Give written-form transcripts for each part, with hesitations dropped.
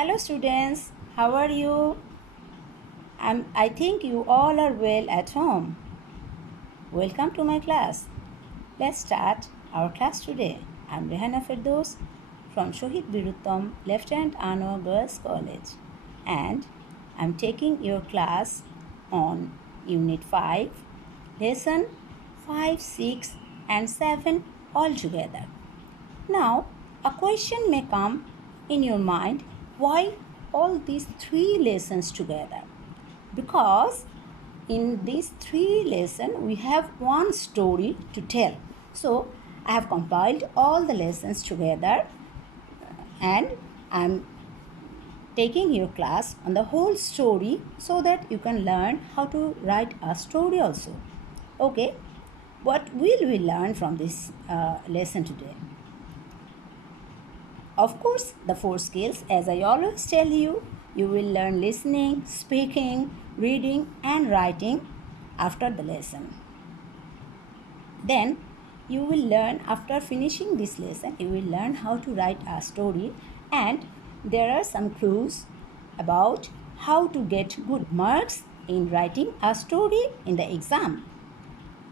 Hello students, how are you? I think you all are well at home. Welcome to my class. Let's start our class today. I'm Rehana Ferdouse from Shohid Biruttam Lieutenant Anwar Girls College, and I'm taking your class on unit 5, lesson 5, 6 and 7 all together. Now, a question may come in your mind, why all these three lessons together? Because in these three lessons we have one story to tell. So, I have compiled all the lessons together and I'm taking your class on the whole story so that you can learn how to write a story also. Okay, what will we learn from this lesson today? Of course, the four skills, as I always tell you, you will learn listening, speaking, reading, and writing after the lesson. Then, you will learn, after finishing this lesson, you will learn how to write a story, and there are some clues about how to get good marks in writing a story in the exam.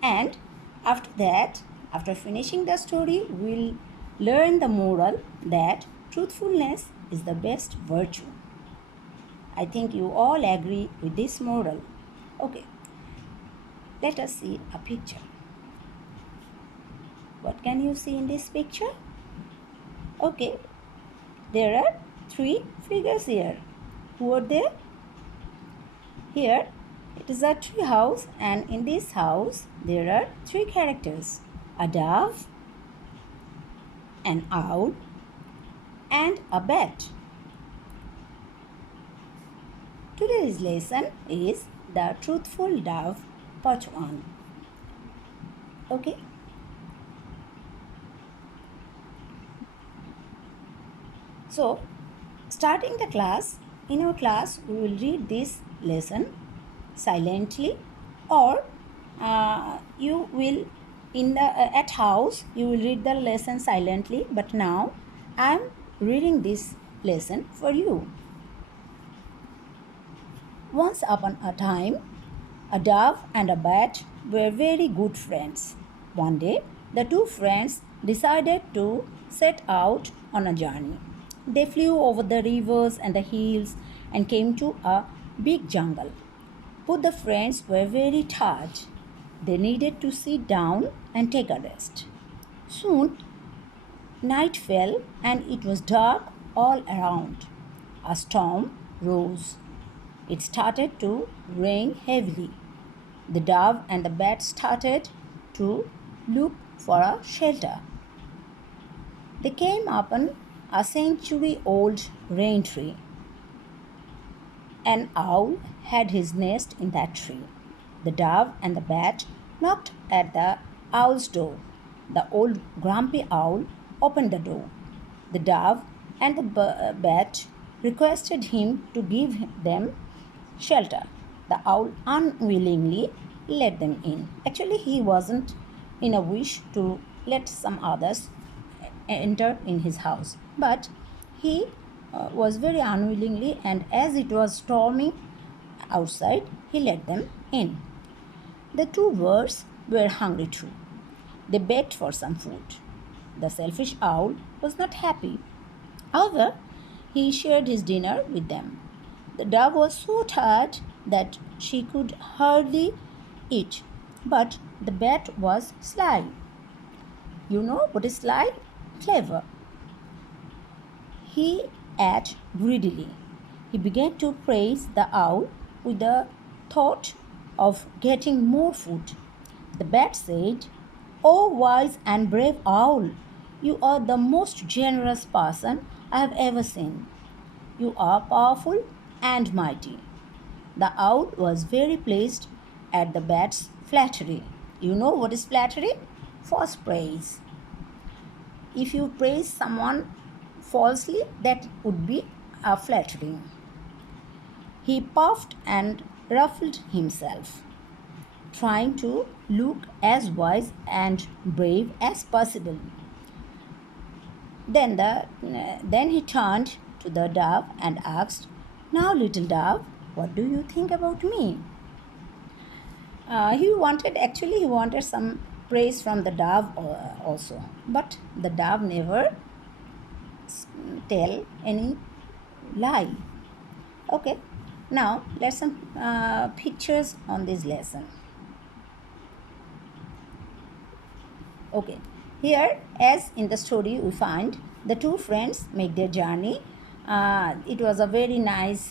And after that, after finishing the story, we'll learn the moral that truthfulness is the best virtue. I think you all agree with this moral. Okay, let us see a picture. What can you see in this picture? Okay, there are three figures here. Who are they? Here, it is a tree house, and in this house, there are three characters: a dove, an owl, and a bat. Today's lesson is the truthful dove, part 1. Okay. So, starting the class, in our class, we will read this lesson silently, or you will at house you will read the lesson silently, but now I am reading this lesson for you. Once upon a time, a dove and a bat were very good friends. One day, the two friends decided to set out on a journey. They flew over the rivers and the hills and came to a big jungle. Both the friends were very tired. They needed to sit down and take a rest. Soon, night fell and it was dark all around. A storm rose. It started to rain heavily. The dove and the bat started to look for a shelter. They came upon a century-old rain tree. An owl had his nest in that tree. The dove and the bat knocked at the owl's door. The old grumpy owl opened the door. The dove and the bat requested him to give them shelter. The owl unwillingly let them in. Actually, he wasn't in a wish to let some others enter in his house, but he was very unwillingly, and as it was storming outside, he let them in. The two birds were hungry too. They begged for some food. The selfish owl was not happy. However, he shared his dinner with them. The dove was so tired that she could hardly eat, but the bat was sly. You know what is sly? Clever. He ate greedily. He began to praise the owl with the thought of getting more food. The bat said, "Oh, wise and brave owl, you are the most generous person I have ever seen. You are powerful and mighty." The owl was very pleased at the bat's flattery. You know what is flattery? False praise. If you praise someone falsely, that would be a flattering. He puffed and ruffled himself, trying to look as wise and brave as possible. Then he turned to the dove and asked, "Now, little dove, what do you think about me?" He wanted some praise from the dove also, but the dove never tell any lie. Okay, now let's some pictures on this lesson. Okay, here as in the story we find the two friends make their journey. It was a very nice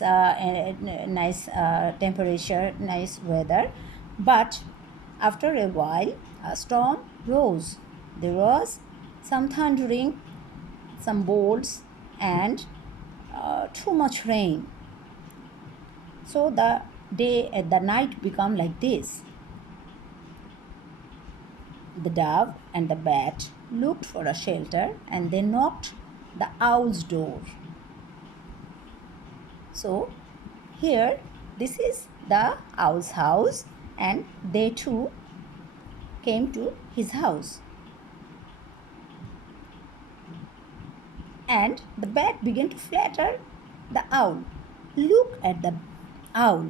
temperature, nice weather, but after a while a storm rose. There was some thundering, some bolts, and too much rain. So the night become like this. The dove and the bat looked for a shelter and they knocked the owl's door. So here this is the owl's house and they too came to his house. And the bat began to flatter the owl. Look at the owl.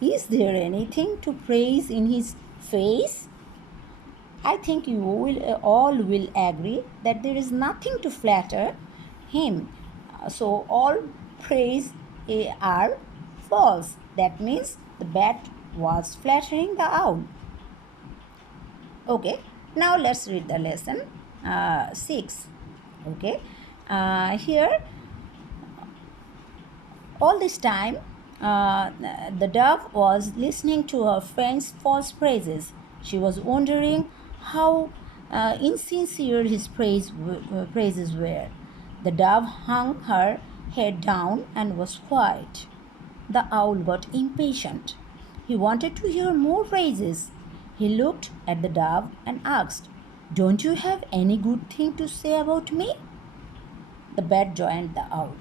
Is there anything to praise in his face? I think you all will agree that there is nothing to flatter him. So all praise are false. That means the bat was flattering the owl. Okay, now let's read the lesson 6. Okay, here all this time the dove was listening to her friend's false praises. She was wondering how insincere his praises were. The dove hung her head down and was quiet. The owl got impatient. He wanted to hear more praises. He looked at the dove and asked, "Don't you have any good thing to say about me?" The bat joined the owl.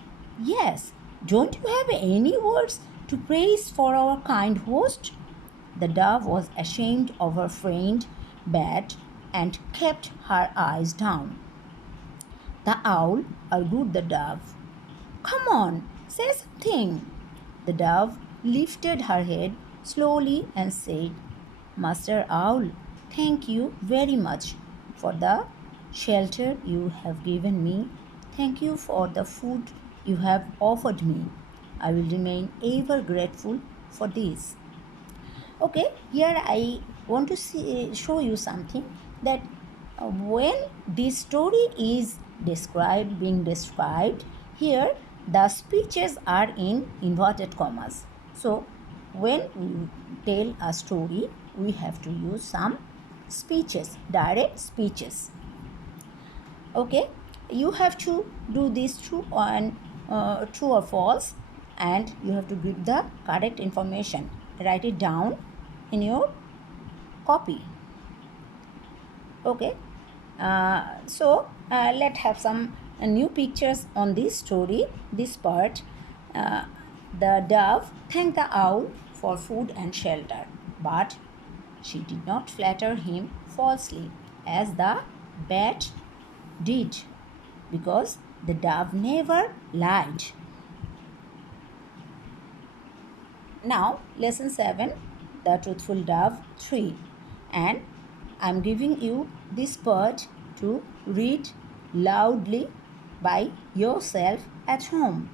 "Yes, don't you have any words to praise for our kind host?" The dove was ashamed of her friend bat and kept her eyes down. The owl argued the dove. "Come on, say something." The dove lifted her head slowly and said, "Master Owl, thank you very much for the shelter you have given me. Thank you for the food you have offered me. I will remain ever grateful for this." Okay, here I want to show you something that when this story is being described, here the speeches are in inverted commas. So when we tell a story, we have to use some speeches, direct speeches. Okay, you have to do this true or false, and you have to give the correct information. Write it down in your copy. Okay, let's have some new pictures on this story. This part, the dove thanked the owl for food and shelter, but she did not flatter him falsely as the bat did, because the dove never lied. Now, lesson 7, the truthful dove 3, and I'm giving you this part to read loudly by yourself at home.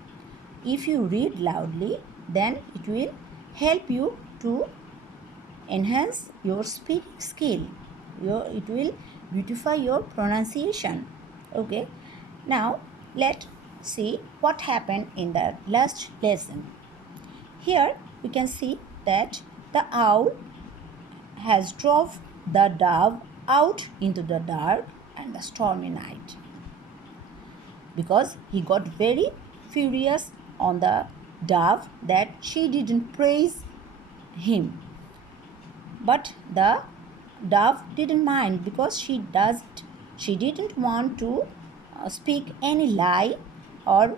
If you read loudly, then it will help you to enhance your speaking skill. It will beautify your pronunciation. Okay, now let's see what happened in the last lesson. Here we can see that the owl has drove the dove out into the dark and the stormy night, because he got very furious on the dove that she didn't praise him. But the dove didn't mind, because she didn't want to speak any lie or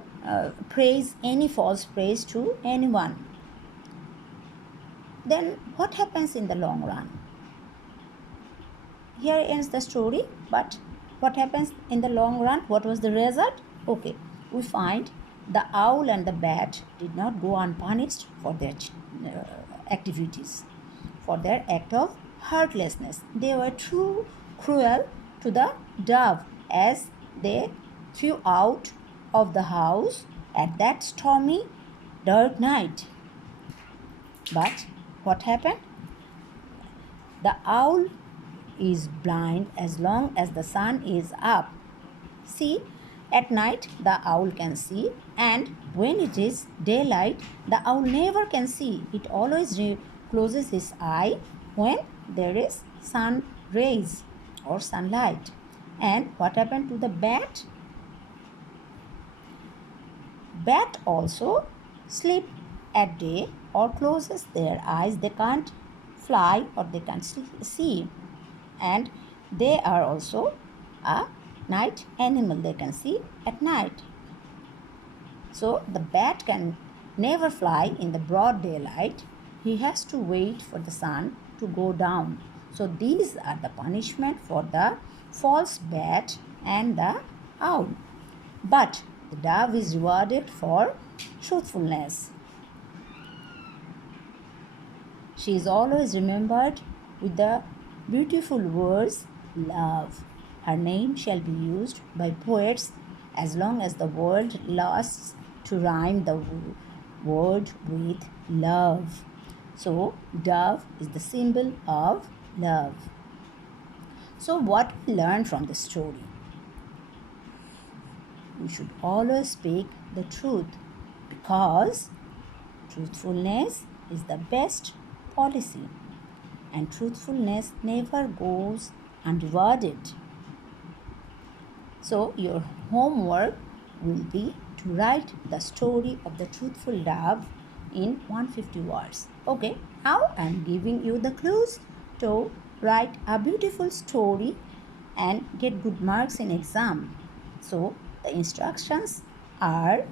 praise any false praise to anyone. Then what happens in the long run? Here ends the story, but what happens in the long run? What was the result? Okay, we find The owl and the bat did not go unpunished for their activities, for their act of heartlessness. They were too cruel to the dove as they flew out of the house at that stormy, dark night. But what happened? The owl is blind as long as the sun is up. See, at night the owl can see, and when it is daylight, the owl never can see. It always closes his eye when there is sun rays or sunlight. And what happened to the bat? Bat also sleep at day or closes their eyes. They can't fly or they can't see, and they are also a night animal. They can see at night. So the bat can never fly in the broad daylight. He has to wait for the sun to go down. So these are the punishment for the false bat and the owl. But the dove is rewarded for truthfulness. She is always remembered with the beautiful words, love. Her name shall be used by poets as long as the world lasts to rhyme the word with love. So, dove is the symbol of love. So, what we learn from the story? We should always speak the truth because truthfulness is the best policy, and truthfulness never goes unrewarded. So your homework will be to write the story of the truthful dove in 150 words. Okay, now I am giving you the clues to write a beautiful story and get good marks in exam. So the instructions are: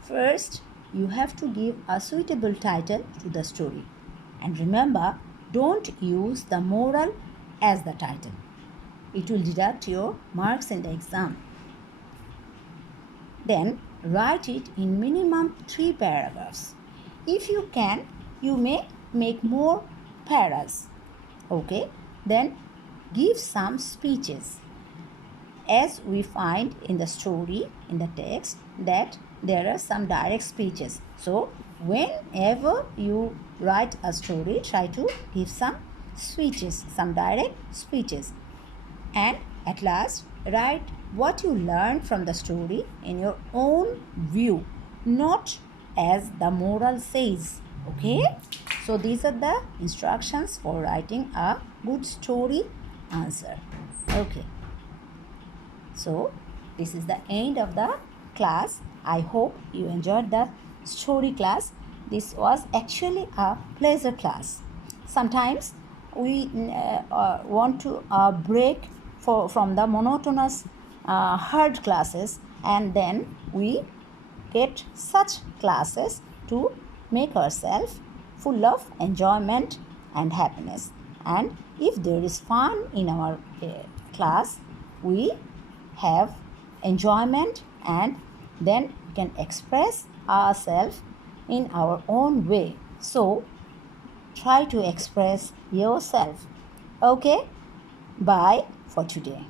first, you have to give a suitable title to the story. And remember, don't use the moral as the title. It will deduct your marks in the exam. Then write it in minimum 3 paragraphs. If you can, you may make more paras. Okay, then give some speeches. As we find in the story, in the text, that there are some direct speeches. So whenever you write a story, try to give some speeches, some direct speeches. And at last, write what you learned from the story in your own view, not as the moral says. Okay, so these are the instructions for writing a good story answer. Okay, so this is the end of the class. I hope you enjoyed the story class. This was actually a pleasure class. Sometimes we want to break from the monotonous hard classes, and then we get such classes to make ourselves full of enjoyment and happiness. And if there is fun in our class, we have enjoyment, and then we can express ourselves in our own way. So try to express yourself. Okay, bye for today.